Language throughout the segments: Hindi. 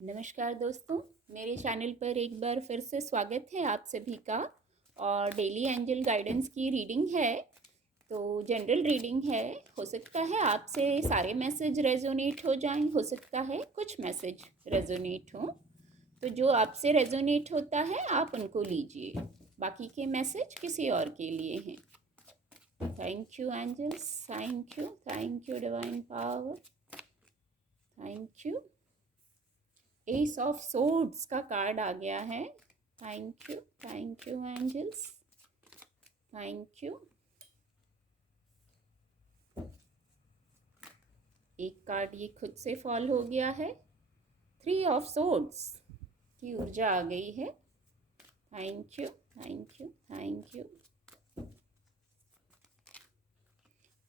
नमस्कार दोस्तों, मेरे चैनल पर एक बार फिर से स्वागत है आप सभी का। और डेली एंजल गाइडेंस की रीडिंग है, तो जनरल रीडिंग है। हो सकता है आपसे सारे मैसेज रेजोनेट हो जाएं, हो सकता है कुछ मैसेज रेजोनेट हो। तो जो आपसे रेजोनेट होता है आप उनको लीजिए, बाकी के मैसेज किसी और के लिए हैं। Thank you angels, thank you divine power, thank you. Ace of swords का कार्ड आ गया है। Thank you angels, thank you. एक कार्ड ये खुद से फॉल हो गया है। थ्री ऑफ सोर्ड्स की ऊर्जा आ गई है। Thank you.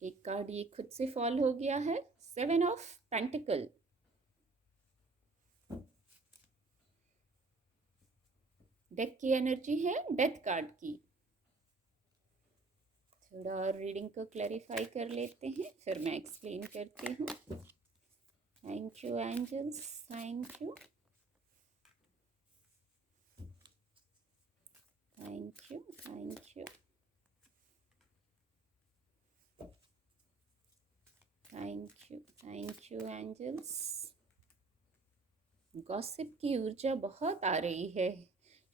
एक कार्ड ये खुद से फॉल हो गया है। Seven of pentacle. डेक की एनर्जी है डेथ कार्ड की। थोड़ा और रीडिंग को क्लैरिफाई कर लेते हैं, फिर मैं एक्सप्लेन करती हूँ। Thank you angels, thank you thank you thank you angels. Gossip की ऊर्जा बहुत आ रही है,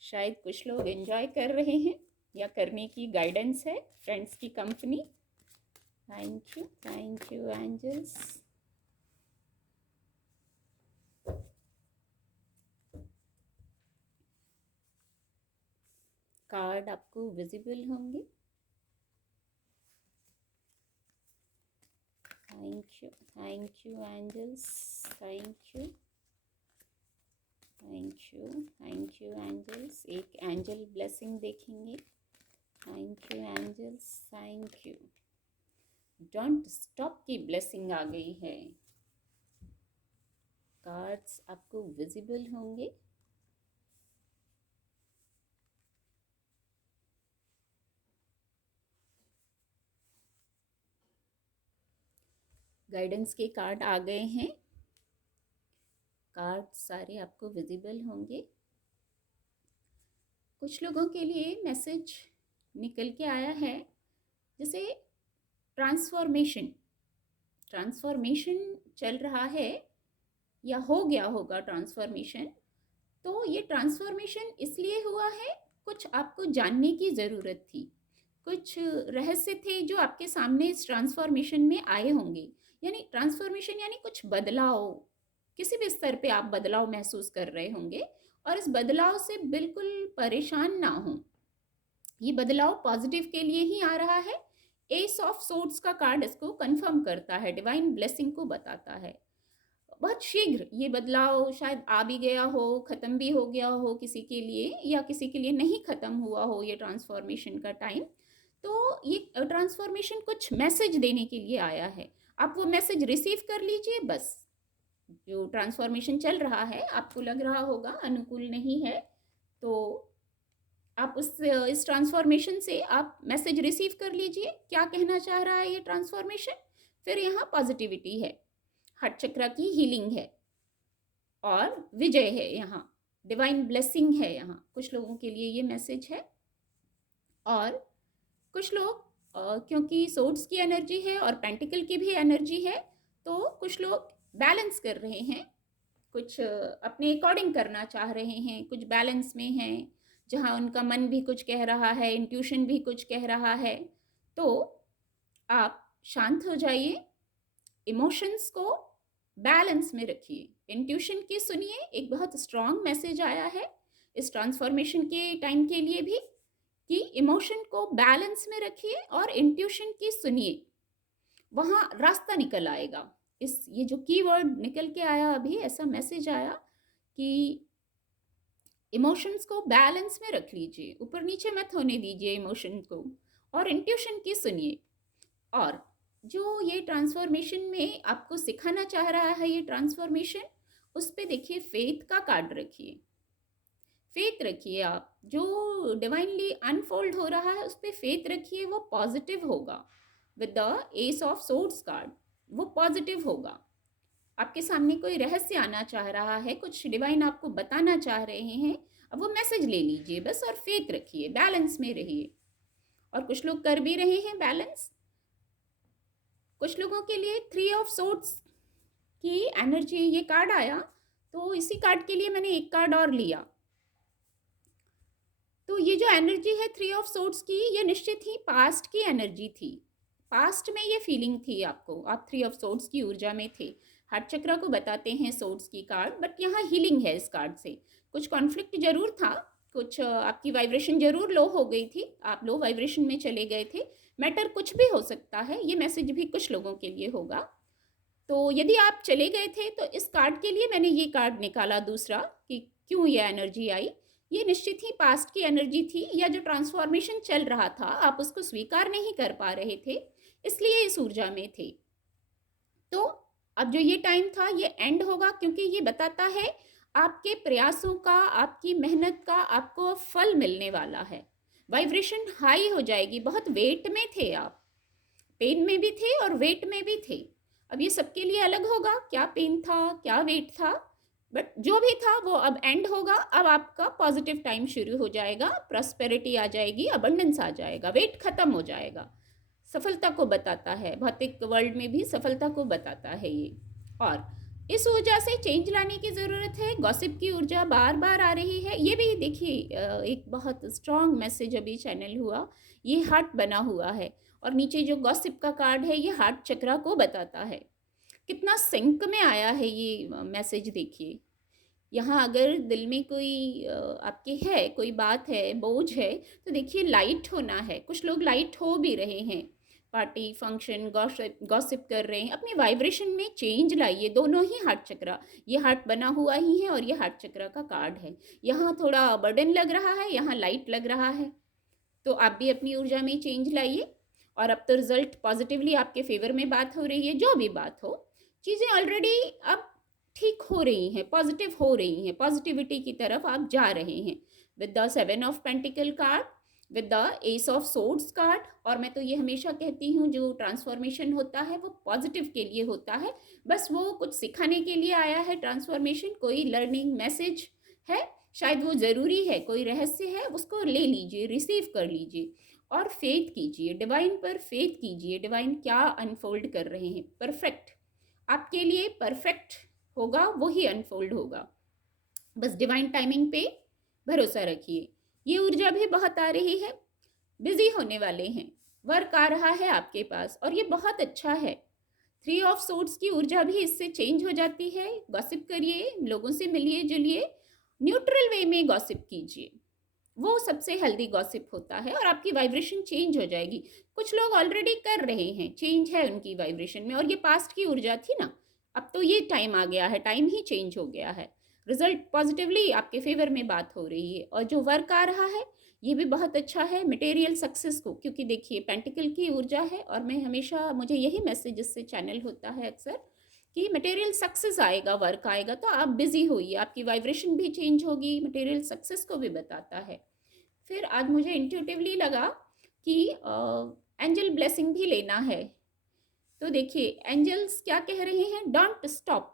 शायद कुछ लोग एंजॉय कर रहे हैं या करने की गाइडेंस है, फ्रेंड्स की company. Thank you angels. Card आपको विजिबल होंगे। Thank you angels, thank you angels. एक एंजल ब्लेसिंग देखेंगे। Thank you angels, thank you. Don't stop की ब्लेसिंग आ गई है। कार्ड्स आपको विजिबल होंगे। गाइडेंस के कार्ड आ गए हैं। कार्ड सारे आपको विजिबल होंगे। कुछ लोगों के लिए मैसेज निकल के आया है, जैसे ट्रांसफॉर्मेशन चल रहा है या हो गया होगा ट्रांसफॉर्मेशन। तो ये ट्रांसफॉर्मेशन इसलिए हुआ है, कुछ आपको जानने की ज़रूरत थी, कुछ रहस्य थे जो आपके सामने इस ट्रांसफॉर्मेशन में आए होंगे। यानी ट्रांसफॉर्मेशन यानी कुछ बदलाव, किसी भी स्तर पे आप बदलाव महसूस कर रहे होंगे और इस बदलाव से बिल्कुल परेशान ना हो। ये बदलाव पॉजिटिव के लिए ही आ रहा है। एस ऑफ सोर्ड्स का कार्ड इसको कंफर्म करता है, डिवाइन ब्लेसिंग को बताता है। बहुत शीघ्र ये बदलाव शायद आ भी गया हो, ख़त्म भी हो गया हो किसी के लिए, या किसी के लिए नहीं ख़त्म हुआ हो ये ट्रांसफॉर्मेशन का टाइम। तो ये ट्रांसफॉर्मेशन कुछ मैसेज देने के लिए आया है। आप वो मैसेज रिसीव कर लीजिए बस। जो ट्रांसफॉर्मेशन चल रहा है आपको लग रहा होगा अनुकूल नहीं है, तो आप इस ट्रांसफॉर्मेशन से आप मैसेज रिसीव कर लीजिए, क्या कहना चाह रहा है ये ट्रांसफॉर्मेशन। फिर यहाँ पॉजिटिविटी है, हार्ट चक्र की हीलिंग है और विजय है, यहाँ डिवाइन ब्लेसिंग है। यहाँ कुछ लोगों के लिए ये मैसेज है। और कुछ लोग क्योंकि सोर्ड्स की एनर्जी है और पेंटिकल की भी एनर्जी है, तो कुछ लोग बैलेंस कर रहे हैं, कुछ अपने अकॉर्डिंग करना चाह रहे हैं, कुछ बैलेंस में हैं, जहाँ उनका मन भी कुछ कह रहा है, इंट्यूशन भी कुछ कह रहा है। तो आप शांत हो जाइए, इमोशंस को बैलेंस में रखिए, इंट्यूशन की सुनिए। एक बहुत स्ट्रॉन्ग मैसेज आया है इस ट्रांसफॉर्मेशन के टाइम के लिए भी, कि इमोशन को बैलेंस में रखिए और इंट्यूशन की सुनिए, वहाँ रास्ता निकल आएगा। ये जो कीवर्ड निकल के आया अभी, ऐसा मैसेज आया कि इमोशंस को बैलेंस में रख लीजिए, ऊपर नीचे मत होने दीजिए इमोशन को, और इंट्यूशन की सुनिए। और जो ये ट्रांसफॉर्मेशन में आपको सिखाना चाह रहा है ये ट्रांसफॉर्मेशन, उस पे देखिए फेथ का कार्ड रखिए, फेथ रखिए। आप जो डिवाइनली अनफोल्ड हो रहा है उस पर फेथ रखिए, वो पॉजिटिव होगा। With the S of swords card वो पॉजिटिव होगा। आपके सामने कोई रहस्य आना चाह रहा है, कुछ डिवाइन आपको बताना चाह रहे हैं, अब वो मैसेज ले लीजिए बस और फेथ रखिए, बैलेंस में रहिए। और कुछ लोग कर भी रहे हैं बैलेंस। कुछ लोगों के लिए 3 ऑफ सोर्ड्स की एनर्जी, ये कार्ड आया तो इसी कार्ड के लिए मैंने एक कार्ड और लिया। तो ये जो एनर्जी है 3 ऑफ सोर्ड्स की, ये निश्चित ही पास्ट की एनर्जी थी। पास्ट में ये फीलिंग थी आपको, आप 3 ऑफ सोर्ड्स की ऊर्जा में थे। हार्ट चक्र को बताते हैं सोर्ड्स की कार्ड, बट यहाँ हीलिंग है इस कार्ड से। कुछ कॉन्फ्लिक्ट जरूर था, कुछ आपकी वाइब्रेशन जरूर लो हो गई थी, आप लो वाइब्रेशन में चले गए थे। मैटर कुछ भी हो सकता है, ये मैसेज भी कुछ लोगों के लिए होगा। तो यदि आप चले गए थे तो इस कार्ड के लिए मैंने ये कार्ड निकाला दूसरा, कि क्यों ये एनर्जी आई। ये निश्चित ही पास्ट की एनर्जी थी, या जो ट्रांसफॉर्मेशन चल रहा था आप उसको स्वीकार नहीं कर पा रहे थे, इसलिए इस ऊर्जा में थे। तो अब जो ये टाइम था ये एंड होगा, क्योंकि ये बताता है आपके प्रयासों का, आपकी मेहनत का आपको फल मिलने वाला है। वाइब्रेशन हाई हो जाएगी। बहुत वेट में थे आप, पेन में भी थे और वेट में भी थे। अब ये सबके लिए अलग होगा, क्या पेन था क्या वेट था, बट जो भी था वो अब एंड होगा। अब आपका पॉजिटिव टाइम शुरू हो जाएगा, प्रॉस्पेरिटी आ जाएगी, अबंडेंस आ जाएगा, वेट खत्म हो जाएगा। सफलता को बताता है, भौतिक वर्ल्ड में भी सफलता को बताता है ये। और इस ऊर्जा से चेंज लाने की ज़रूरत है। गॉसिप की ऊर्जा बार बार आ रही है, ये भी देखिए एक बहुत स्ट्रॉन्ग मैसेज अभी चैनल हुआ। ये हार्ट बना हुआ है और नीचे जो गॉसिप का कार्ड है ये हार्ट चक्रा को बताता है। कितना सिंक में आया है ये मैसेज, देखिए। यहाँ अगर दिल में कोई आपके है, कोई बात है, बोझ है, तो देखिए लाइट होना है। कुछ लोग लाइट हो भी रहे हैं, पार्टी फंक्शन गॉसिप कर रहे हैं, अपनी वाइब्रेशन में चेंज लाइए। दोनों ही हार्ट चक्रा, ये हार्ट बना हुआ ही है और ये हार्ट चक्रा का कार्ड है। यहाँ थोड़ा बर्डन लग रहा है, यहाँ लाइट लग रहा है, तो आप भी अपनी ऊर्जा में चेंज लाइए। और अब तो रिजल्ट पॉजिटिवली आपके फेवर में बात हो रही है। जो भी बात हो, चीज़ें ऑलरेडी अब ठीक हो रही हैं, पॉजिटिव हो रही हैं, पॉजिटिविटी की तरफ आप जा रहे हैं with the 7 of pentacle card, with the S of swords card. और मैं तो ये हमेशा कहती हूँ, जो ट्रांसफॉर्मेशन होता है वो पॉजिटिव के लिए होता है, बस वो कुछ सिखाने के लिए आया है। ट्रांसफॉर्मेशन कोई लर्निंग मैसेज है, शायद वो ज़रूरी है, कोई रहस्य है, उसको ले लीजिए, रिसीव कर लीजिए और फेथ कीजिए, डिवाइन पर फेथ कीजिए। डिवाइन क्या अनफोल्ड कर रहे हैं, परफेक्ट आपके लिए परफेक्ट होगा, वही अनफोल्ड होगा। बस डिवाइन टाइमिंग पे भरोसा रखिए। ये ऊर्जा भी बहुत आ रही है, बिजी होने वाले हैं, वर्क आ रहा है आपके पास और ये बहुत अच्छा है। 3 ऑफ सोर्ड्स की ऊर्जा भी इससे चेंज हो जाती है। गॉसिप करिए, लोगों से मिलिए जुलिए, न्यूट्रल वे में गॉसिप कीजिए, वो सबसे हेल्दी गॉसिप होता है और आपकी वाइब्रेशन चेंज हो जाएगी। कुछ लोग ऑलरेडी कर रहे हैं, चेंज है उनकी वाइब्रेशन में, और ये पास्ट की ऊर्जा थी ना, अब तो ये टाइम आ गया है, टाइम ही चेंज हो गया है। रिजल्ट पॉजिटिवली आपके फेवर में बात हो रही है। और जो वर्क आ रहा है ये भी बहुत अच्छा है मटेरियल सक्सेस को, क्योंकि देखिए पेंटिकल की ऊर्जा है और मैं हमेशा, मुझे यही मैसेज इससे चैनल होता है अक्सर, कि मटेरियल सक्सेस आएगा, वर्क आएगा, तो आप बिजी होइए, आपकी वाइब्रेशन भी चेंज होगी, मटेरियल सक्सेस को भी बताता है। फिर आज मुझे इंट्यूटिवली लगा कि एंजल ब्लेसिंग भी लेना है। तो देखिए एंजल्स क्या कह रहे हैं, डोंट स्टॉप।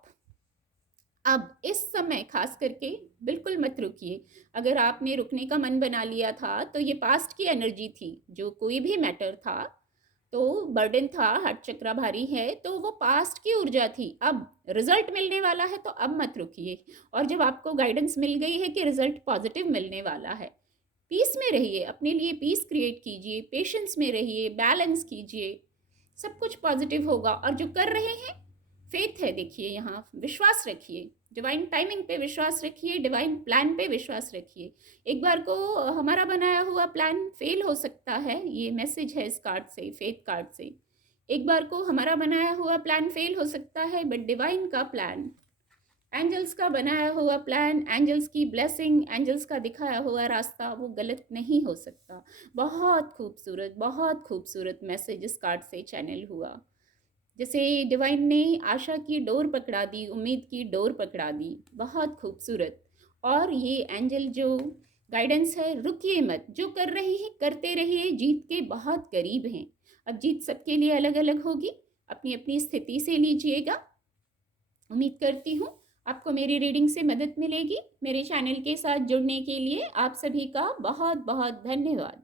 अब इस समय खास करके बिल्कुल मत रुकिए। अगर आपने रुकने का मन बना लिया था तो ये पास्ट की एनर्जी थी, जो कोई भी मैटर था, तो बर्डन था, हार्ट चक्रा भारी है, तो वो पास्ट की ऊर्जा थी। अब रिजल्ट मिलने वाला है तो अब मत रुकिए। और जब आपको गाइडेंस मिल गई है कि रिजल्ट पॉजिटिव मिलने वाला है, पीस में रहिए, अपने लिए पीस क्रिएट कीजिए, पेशेंस में रहिए, बैलेंस कीजिए, सब कुछ पॉजिटिव होगा। और जो कर रहे हैं, फेथ है, देखिए यहाँ विश्वास रखिए, डिवाइन टाइमिंग पे विश्वास रखिए, डिवाइन प्लान पे विश्वास रखिए। एक बार को हमारा बनाया हुआ प्लान फेल हो सकता है, ये मैसेज है इस कार्ड से, फेथ कार्ड से। एक बार को हमारा बनाया हुआ प्लान फेल हो सकता है, बट डिवाइन का प्लान, एंजल्स का बनाया हुआ प्लान, एंजल्स की ब्लेसिंग, एंजल्स का दिखाया हुआ रास्ता, वो गलत नहीं हो सकता। बहुत खूबसूरत मैसेज इस कार्ड से चैनल हुआ। जैसे डिवाइन ने आशा की डोर पकड़ा दी, उम्मीद की डोर पकड़ा दी, बहुत खूबसूरत। और ये एंजल जो गाइडेंस है, रुकिए मत, जो कर रहे हैं करते रहिए, जीत के बहुत करीब हैं। अब जीत सबके लिए अलग अलग होगी, अपनी अपनी स्थिति से लीजिएगा। उम्मीद करती हूँ आपको मेरी रीडिंग से मदद मिलेगी। मेरे चैनल के साथ जुड़ने के लिए आप सभी का बहुत बहुत धन्यवाद।